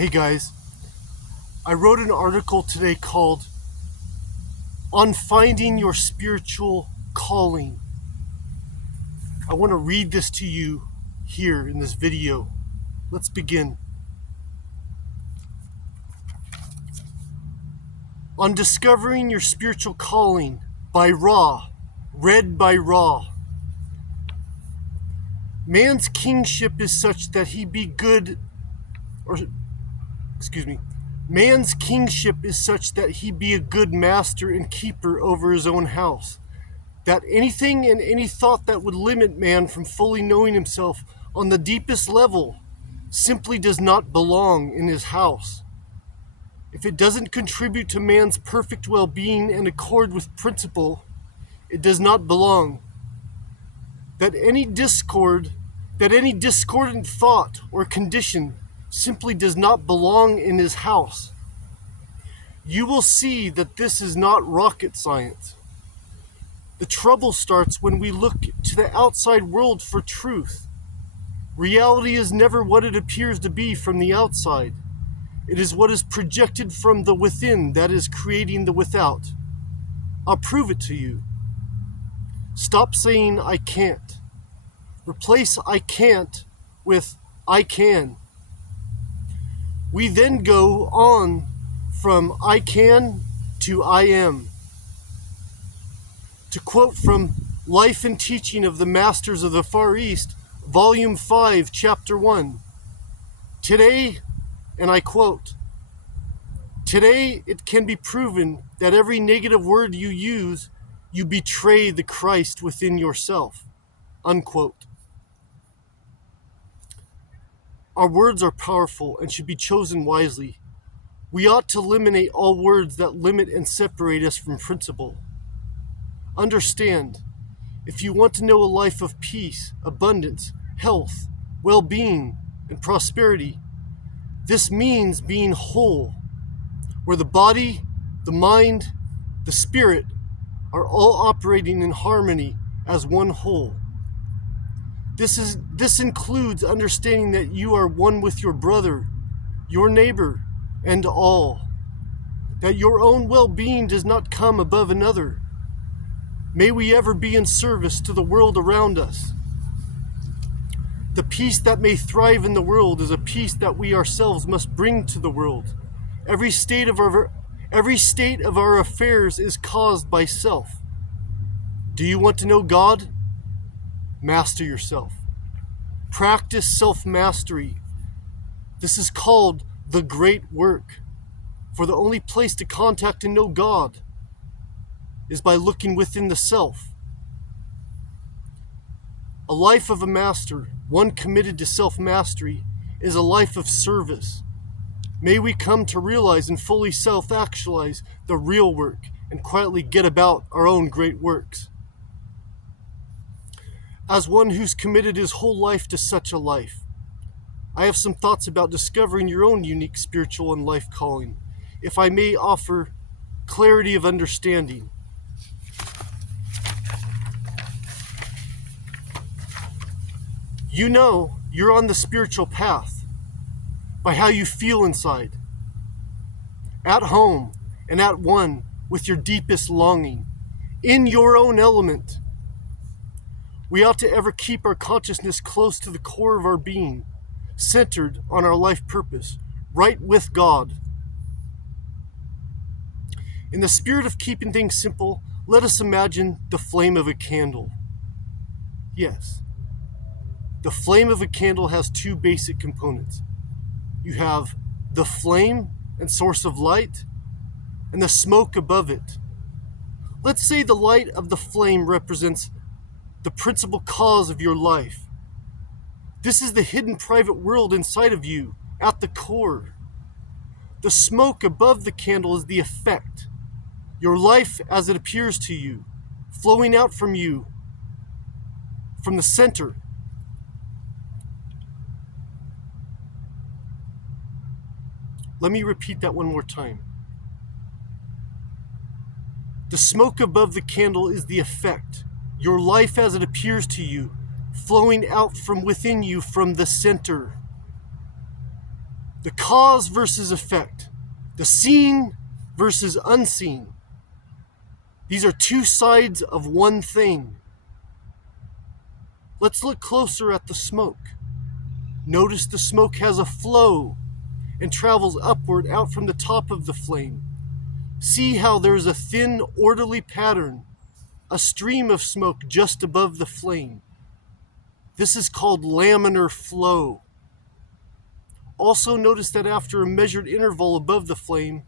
Hey guys, I wrote an article today called On Finding Your Spiritual Calling. I want to read this to you here in this video. Let's begin. On Discovering Your Spiritual Calling by 𝓂𝓃, read by 𝓂𝓃. Man's kingship is such that he be good, Man's kingship is such that he be a good master and keeper over his own house, that anything and any thought that would limit man from fully knowing himself on the deepest level simply does not belong in his house. If it doesn't contribute to man's perfect well-being and accord with principle, it does not belong. That any discordant thought or condition simply does not belong in his house. You will see that this is not rocket science. The trouble starts when we look to the outside world for truth. Reality is never what it appears to be from the outside. It is what is projected from the within that is creating the without. I'll prove it to you. Stop saying I can't. Replace I can't with I can. We then go on from I can to I am. To quote from Life and Teaching of the Masters of the Far East, Volume 5, Chapter 1. Today, and I quote, "Today it can be proven that every negative word you use, you betray the Christ within yourself." Unquote. Our words are powerful and should be chosen wisely. We ought to eliminate all words that limit and separate us from principle. Understand, if you want to know a life of peace, abundance, health, well-being, and prosperity, this means being whole, where the body, the mind, the spirit are all operating in harmony as one whole. This includes understanding that you are one with your brother, your neighbor, and all. That your own well-being does not come above another. May we ever be in service to the world around us. The peace that may thrive in the world is a peace that we ourselves must bring to the world. Every state of our affairs is caused by self. Do you want to know God? Master yourself. Practice self-mastery. This is called the great work. For the only place to contact and know God is by looking within the self. A life of a master, one committed to self-mastery, is a life of service. May we come to realize and fully self-actualize the real work and quietly get about our own great works. As one who's committed his whole life to such a life, I have some thoughts about discovering your own unique spiritual and life calling, if I may offer clarity of understanding. You know you're on the spiritual path by how you feel inside, at home and at one with your deepest longing, in your own element. We ought to ever keep our consciousness close to the core of our being, centered on our life purpose, right with God. In the spirit of keeping things simple, let us imagine the flame of a candle. Yes, the flame of a candle has two basic components. You have the flame and source of light, and the smoke above it. Let's say the light of the flame represents the principal cause of your life. This is the hidden private world inside of you, at the core. The smoke above the candle is the effect, your life as it appears to you, flowing out from you, from the center. Let me repeat that one more time. The smoke above the candle is the effect, your life as it appears to you, flowing out from within you from the center. The cause versus effect. The seen versus unseen. These are two sides of one thing. Let's look closer at the smoke. Notice the smoke has a flow and travels upward out from the top of the flame. See how there's a thin, orderly pattern, a stream of smoke just above the flame. This is called laminar flow. Also notice that after a measured interval above the flame,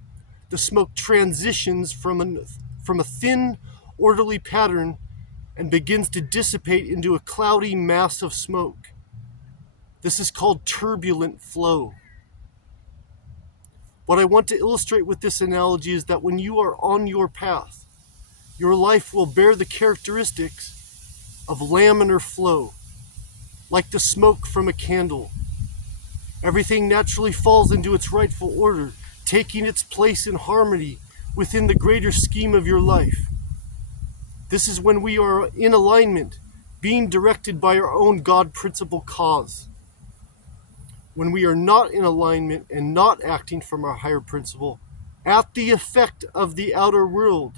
the smoke transitions from a thin, orderly pattern and begins to dissipate into a cloudy mass of smoke. This is called turbulent flow. What I want to illustrate with this analogy is that when you are on your path, your life will bear the characteristics of laminar flow, like the smoke from a candle. Everything naturally falls into its rightful order, taking its place in harmony within the greater scheme of your life. This is when we are in alignment, being directed by our own God principle cause. When we are not in alignment and not acting from our higher principle, at the effect of the outer world,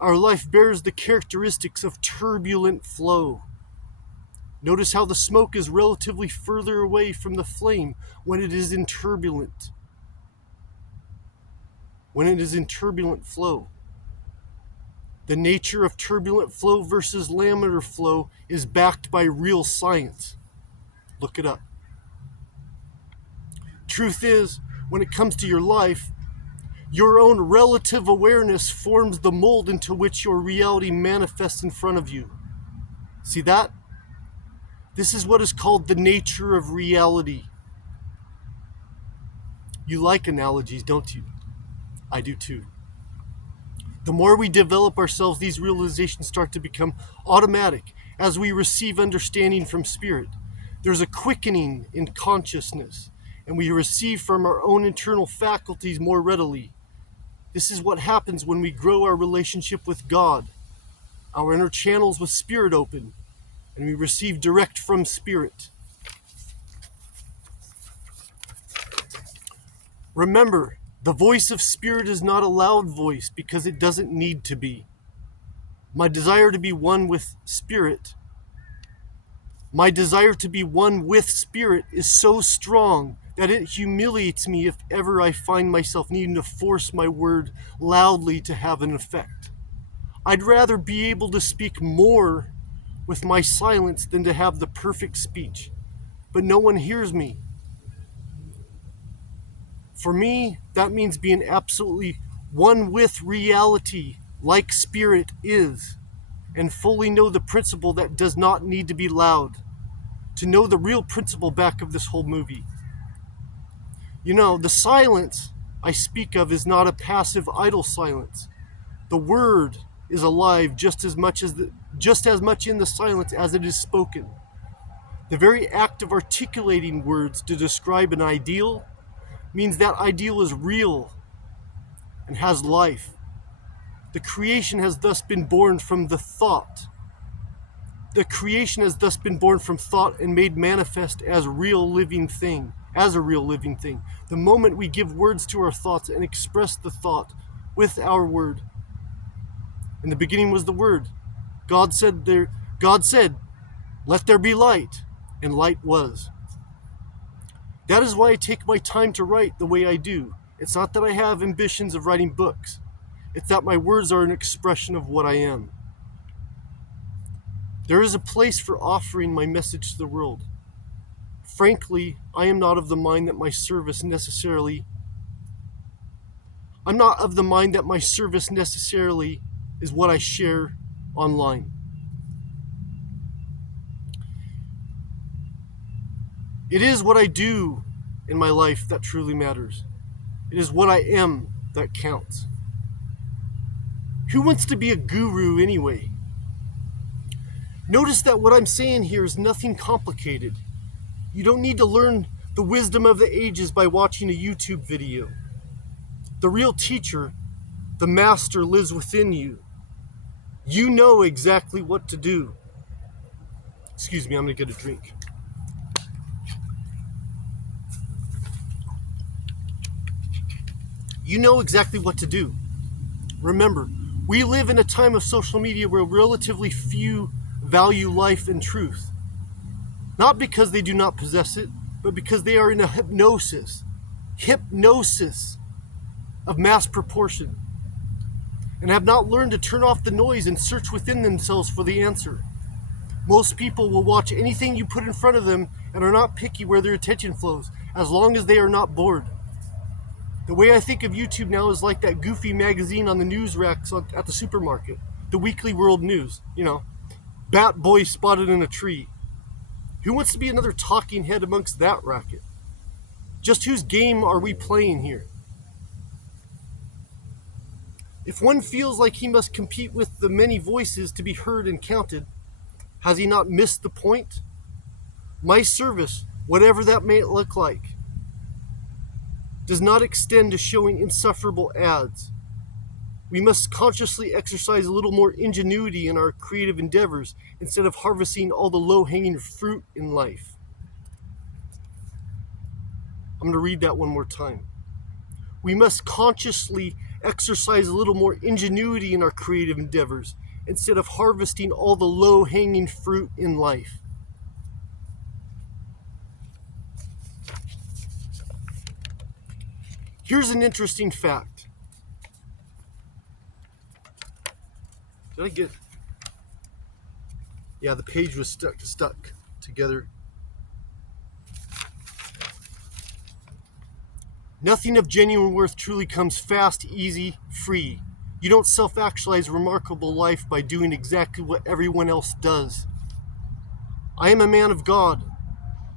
our life bears the characteristics of turbulent flow. Notice how the smoke is relatively further away from the flame when it is in turbulent. When it is in turbulent flow. The nature of turbulent flow versus laminar flow is backed by real science. Look it up. Truth is, when it comes to your life, your own relative awareness forms the mold into which your reality manifests in front of you. See that? This is what is called the nature of reality. You like analogies, don't you? I do too. The more we develop ourselves, these realizations start to become automatic as we receive understanding from Spirit. There's a quickening in consciousness, and we receive from our own internal faculties more readily. This is what happens when we grow our relationship with God. Our inner channels with Spirit open, and we receive direct from Spirit. Remember, the voice of Spirit is not a loud voice because it doesn't need to be. My desire to be one with Spirit is so strong that it humiliates me if ever I find myself needing to force my word loudly to have an effect. I'd rather be able to speak more with my silence than to have the perfect speech, but no one hears me. For me, that means being absolutely one with reality, like Spirit is, and fully know the principle that does not need to be loud, to know the real principle back of this whole movie. You know, the silence I speak of is not a passive, idle silence. The word is alive just as much in the silence as it is spoken. The very act of articulating words to describe an ideal means that ideal is real and has life. The creation has thus been born from the thought. The creation has thus been born from thought and made manifest as a real living thing. The moment we give words to our thoughts and express the thought with our word. In the beginning was the Word. God said, "Let there be light," and light was. That is why I take my time to write the way I do. It's not that I have ambitions of writing books. It's that my words are an expression of what I am. There is a place for offering my message to the world. Frankly, I am not of the mind that my service necessarily is what I share online. It is what I do in my life that truly matters. It is what I am that counts. Who wants to be a guru anyway? Notice that what I'm saying here is nothing complicated. You don't need to learn the wisdom of the ages by watching a YouTube video. The real teacher, the master, lives within you. You know exactly what to do. Excuse me, I'm going to get a drink. You know exactly what to do. Remember, we live in a time of social media where relatively few value life and truth. Not because they do not possess it, but because they are in a hypnosis of mass proportion, and have not learned to turn off the noise and search within themselves for the answer. Most people will watch anything you put in front of them and are not picky where their attention flows, as long as they are not bored. The way I think of YouTube now is like that goofy magazine on the news racks at the supermarket, the Weekly World News, Bat Boy spotted in a tree. Who wants to be another talking head amongst that racket? Just whose game are we playing here? If one feels like he must compete with the many voices to be heard and counted, has he not missed the point? My service, whatever that may look like, does not extend to showing insufferable ads. We must consciously exercise a little more ingenuity in our creative endeavors instead of harvesting all the low-hanging fruit in life. I'm going to read that one more time. We must consciously exercise a little more ingenuity in our creative endeavors instead of harvesting all the low-hanging fruit in life. Here's an interesting fact. Yeah, the page was stuck together. Nothing of genuine worth truly comes fast, easy, free. You don't self-actualize a remarkable life by doing exactly what everyone else does. I am a man of God.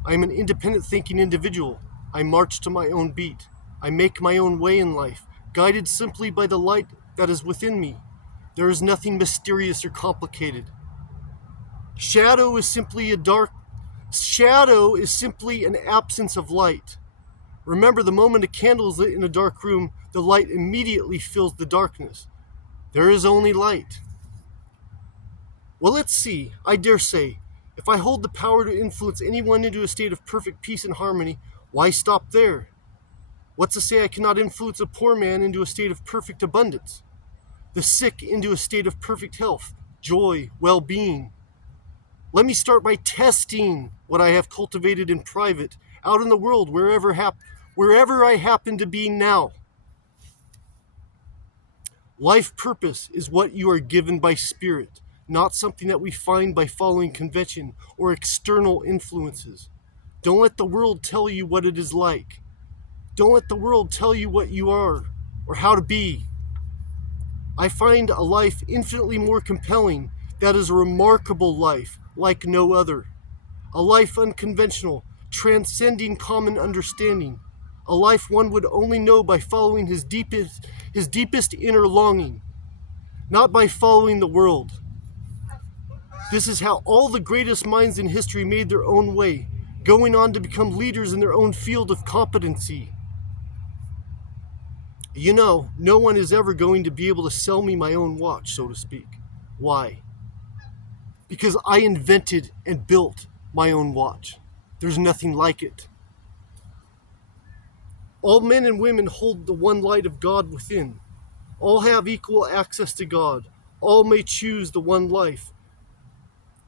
I am an independent thinking individual. I march to my own beat. I make my own way in life, guided simply by the light that is within me. There is nothing mysterious or complicated. Shadow is simply an absence of light. Remember, the moment a candle is lit in a dark room, the light immediately fills the darkness. There is only light. Well, let's see. I dare say, if I hold the power to influence anyone into a state of perfect peace and harmony, why stop there? What's to say I cannot influence a poor man into a state of perfect abundance? The sick into a state of perfect health, joy, well-being? Let me start by testing what I have cultivated in private, out in the world, wherever I happen to be now. Life purpose is what you are given by spirit, not something that we find by following convention or external influences. Don't let the world tell you what it is like. Don't let the world tell you what you are or how to be. I find a life infinitely more compelling that is a remarkable life like no other. A life unconventional, transcending common understanding. A life one would only know by following his deepest inner longing, not by following the world. This is how all the greatest minds in history made their own way, going on to become leaders in their own field of competency. No one is ever going to be able to sell me my own watch, so to speak. Why? Because I invented and built my own watch. There's nothing like it. All men and women hold the one light of God within. All have equal access to God. All may choose the one life.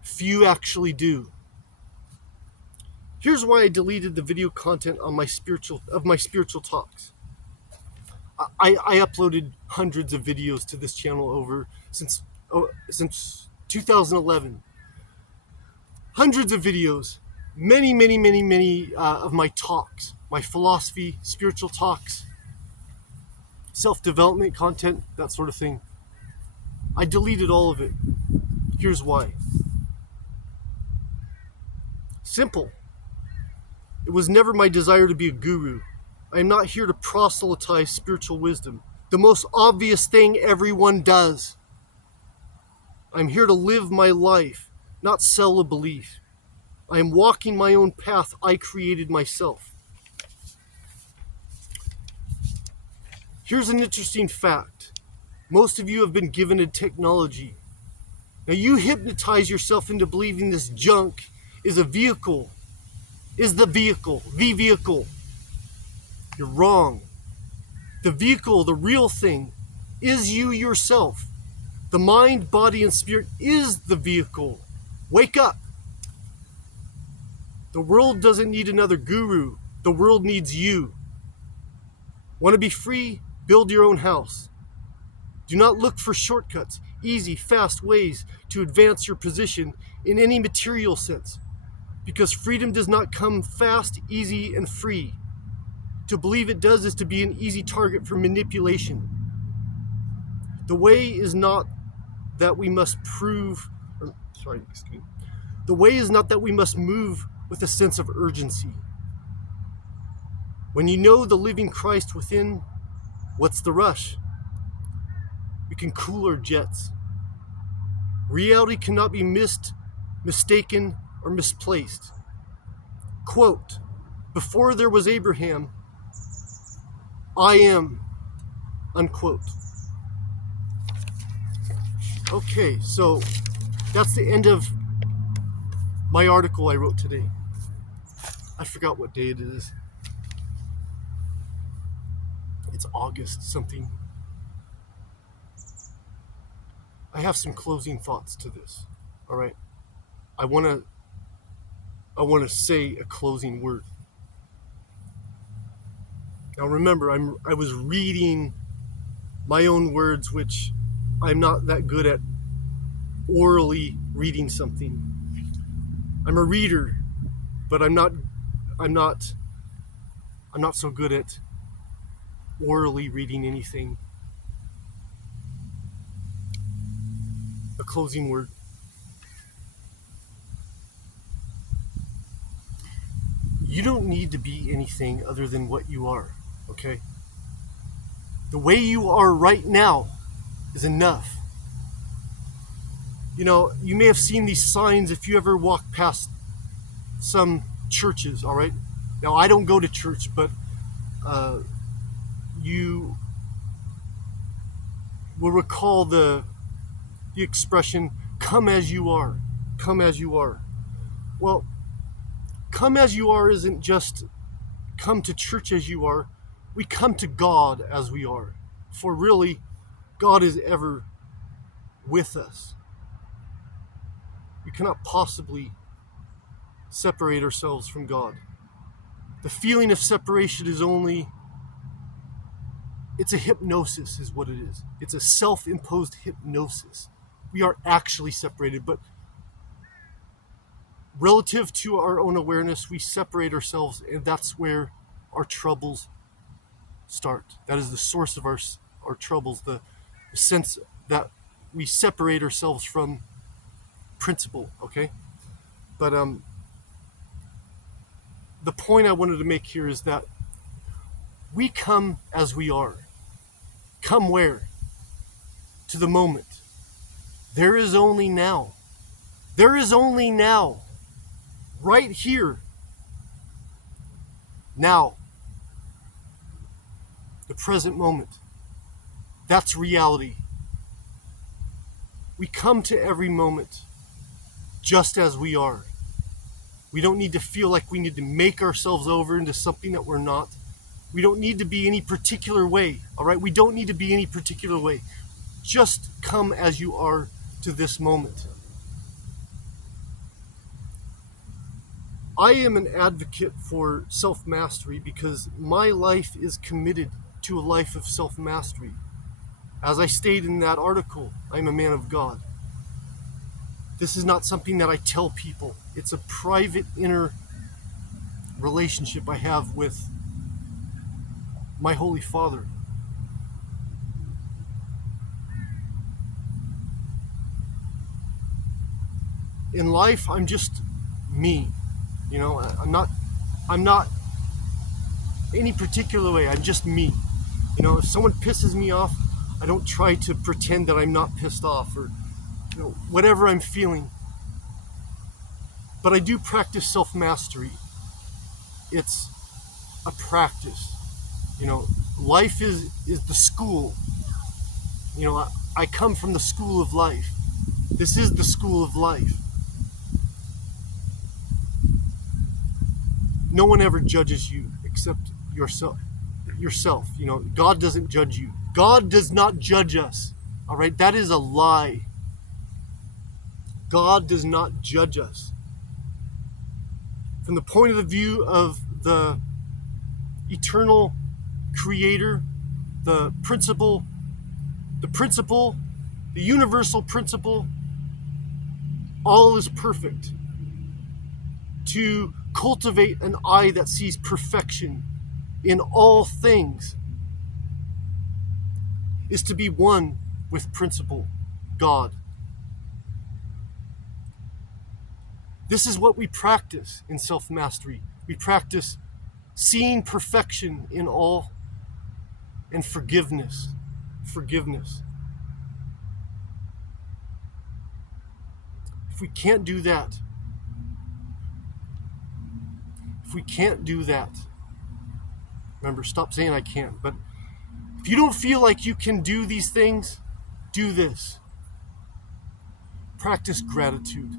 Few actually do. Here's why I deleted the video content on my spiritual talks. I uploaded hundreds of videos to this channel since 2011. Hundreds of videos, many of my talks, my philosophy, spiritual talks, self-development content, that sort of thing. I deleted all of it. Here's why. Simple. It was never my desire to be a guru. I am not here to proselytize spiritual wisdom, the most obvious thing everyone does. I'm here to live my life, not sell a belief. I am walking my own path I created myself. Here's an interesting fact. Most of you have been given a technology. Now you hypnotize yourself into believing this junk is the vehicle. You're wrong. The vehicle, the real thing, is you yourself. The mind, body, and spirit is the vehicle. Wake up. The world doesn't need another guru. The world needs you. Want to be free? Build your own house. Do not look for shortcuts, easy, fast ways to advance your position in any material sense, because freedom does not come fast, easy, and free. To believe it does is to be an easy target for manipulation. The way is not that we must The way is not that we must move with a sense of urgency. When you know the living Christ within, what's the rush? We can cool our jets. Reality cannot be mistaken, or misplaced. Quote, before there was Abraham, I am, unquote. Okay, so that's the end of my article I wrote today. I forgot what day it is. It's August something. I have some closing thoughts to this. All right. I want to say a closing word. Now remember, I was reading my own words, which I'm not that good at orally reading something. I'm a reader, but I'm not so good at orally reading anything. A closing word. You don't need to be anything other than what you are, okay? The way you are right now is enough. You know, you may have seen these signs if you ever walk past some churches, all right? Now, I don't go to church, but you will recall the expression, come as you are, come as you are. Well, come as you are isn't just come to church as you are. We come to God as we are. For really, God is ever with us. We cannot possibly separate ourselves from God. The feeling of separation is it's a hypnosis is what it is. It's a self-imposed hypnosis. We are actually separated, but relative to our own awareness, we separate ourselves, and that's where our troubles start. That is the source of our troubles, the sense that we separate ourselves from principle, okay? But the point I wanted to make here is that we come as we are. Come where? To the moment. There is only now. There is only now. Right here. Now. The present moment. That's reality. We come to every moment just as we are. We don't need to feel like we need to make ourselves over into something that we're not. We don't need to be any particular way, all right? We don't need to be any particular way. Just come as you are to this moment. I am an advocate for self-mastery because my life is committed to a life of self-mastery. As I stated in that article, I'm a man of God. This is not something that I tell people. It's a private inner relationship I have with my Holy Father. In life, I'm just me. You know, I'm not any particular way. I'm just me. You know, if someone pisses me off, I don't try to pretend that I'm not pissed off or, you know, whatever I'm feeling. But I do practice self-mastery. It's a practice. You know, life is the school. You know, I come from the school of life. This is the school of life. No one ever judges you except yourself. yourself. God doesn't judge you. God does not judge us. All right? That is a lie. God does not judge us. From the point of view of the eternal creator, the principle, the universal principle, all is perfect. To cultivate an eye that sees perfection in all things is to be one with principle, God. This is what we practice in self-mastery. We practice seeing perfection in all and forgiveness. Forgiveness. If we can't do that, remember, stop saying I can't, but if you don't feel like you can do these things, do this. Practice gratitude.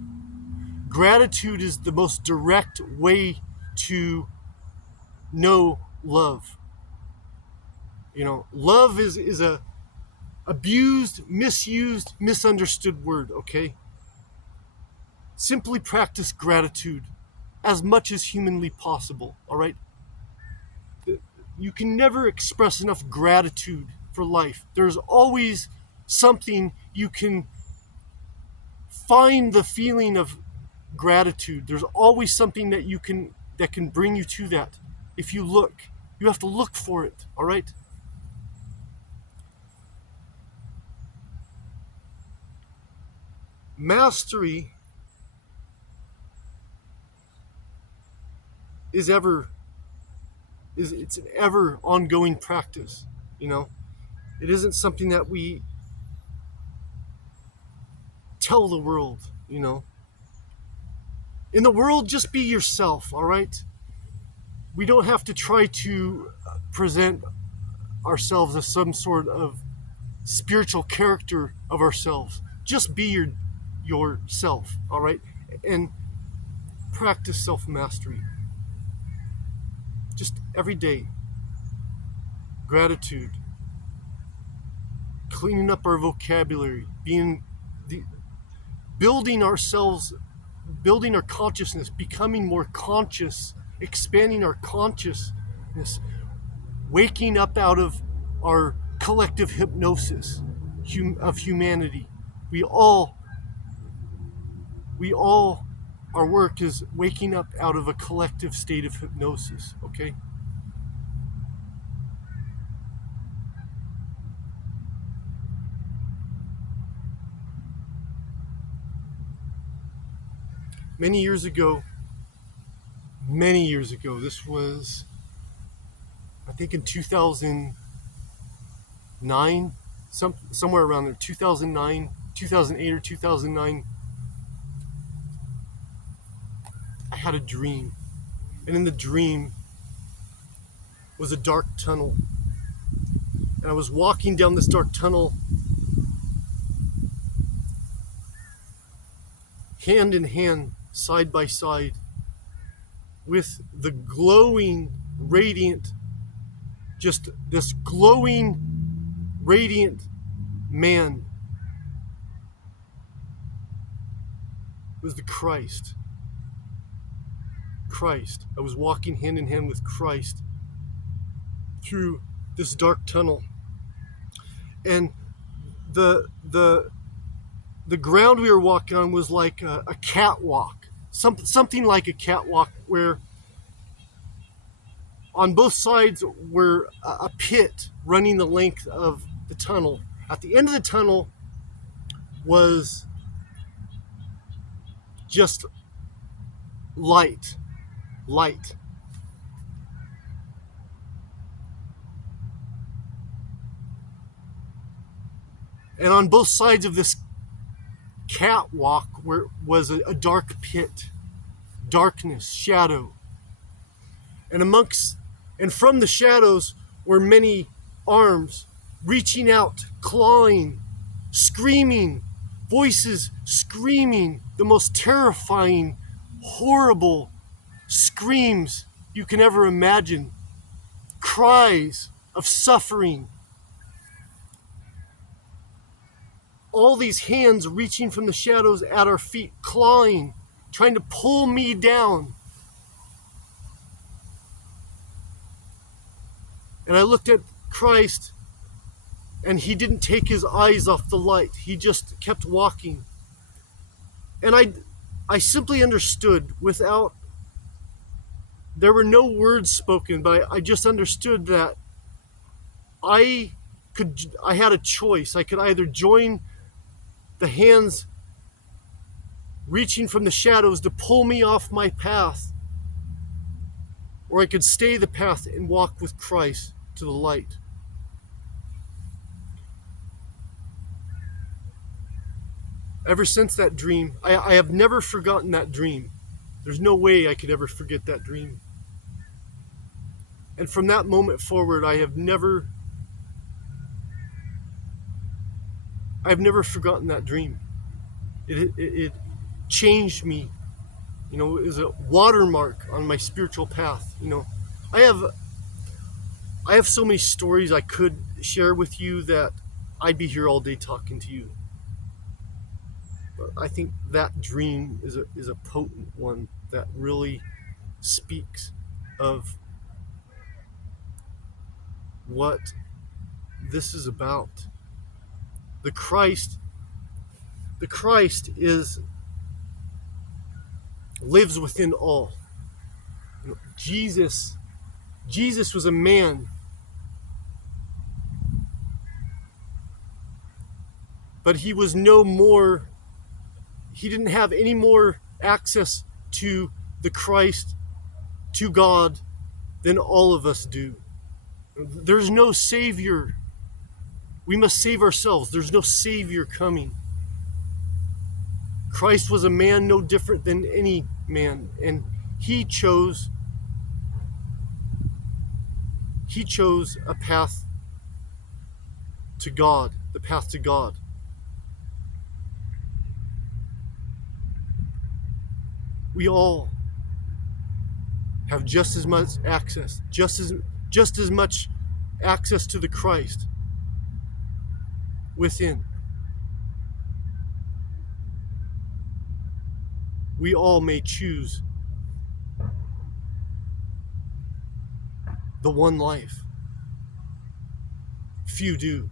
Gratitude is the most direct way to know love. Love is a abused, misused, misunderstood word, okay? Simply practice gratitude as much as humanly possible, all right? You can never express enough gratitude for life. There's always something you can find the feeling of gratitude. There's always something that can bring you to that. If you look, you have to look for it, all right? Mastery it's an ever ongoing practice. It isn't something that we tell the world. In the world, just be yourself, all right? We don't have to try to present ourselves as some sort of spiritual character of ourselves. Just be yourself, all right? And practice self-mastery. Just every day. Gratitude. Cleaning up our vocabulary. Building our consciousness, becoming more conscious, expanding our consciousness, waking up out of our collective hypnosis of humanity. We all, our work is waking up out of a collective state of hypnosis, okay? Many years ago, this was, I think in 2009, somewhere around there, 2009, 2008 or 2009, I had a dream. And in the dream was a dark tunnel. And I was walking down this dark tunnel, hand in hand, side by side, with the glowing, radiant, just this glowing, radiant man. It was the Christ. I was walking hand in hand with Christ through this dark tunnel. And the ground we were walking on was like a catwalk. Something like a catwalk, where on both sides were a pit running the length of the tunnel. At the end of the tunnel was just light. And on both sides of this catwalk was a dark pit, darkness, shadow. And from the shadows were many arms reaching out, clawing, screaming, voices screaming, the most terrifying, horrible screams you can ever imagine. cries of suffering, all these hands reaching from the shadows at our feet, clawing, trying to pull me down. And I looked at Christ, and he didn't take his eyes off the light. He just kept walking. And I simply understood there were no words spoken, but I just understood that I had a choice. I could either join the hands reaching from the shadows to pull me off my path, or I could stay the path and walk with Christ to the light. Ever since that dream, I have never forgotten that dream. There's no way I could ever forget that dream. And from that moment forward, I've never forgotten that dream. It changed me. It was a watermark on my spiritual path. I have so many stories I could share with you that I'd be here all day talking to you. But I think that dream is a potent one that really speaks of what this is about. The Christ lives within all. Jesus was a man, but he didn't have any more access to the Christ, to God, than all of us do. There's no Savior. We must save ourselves. There's no Savior coming. Christ was a man no different than any man, and he chose a path to God, the path to God. We all have just as much access, just as much access to the Christ within. We all may choose the one life. Few do.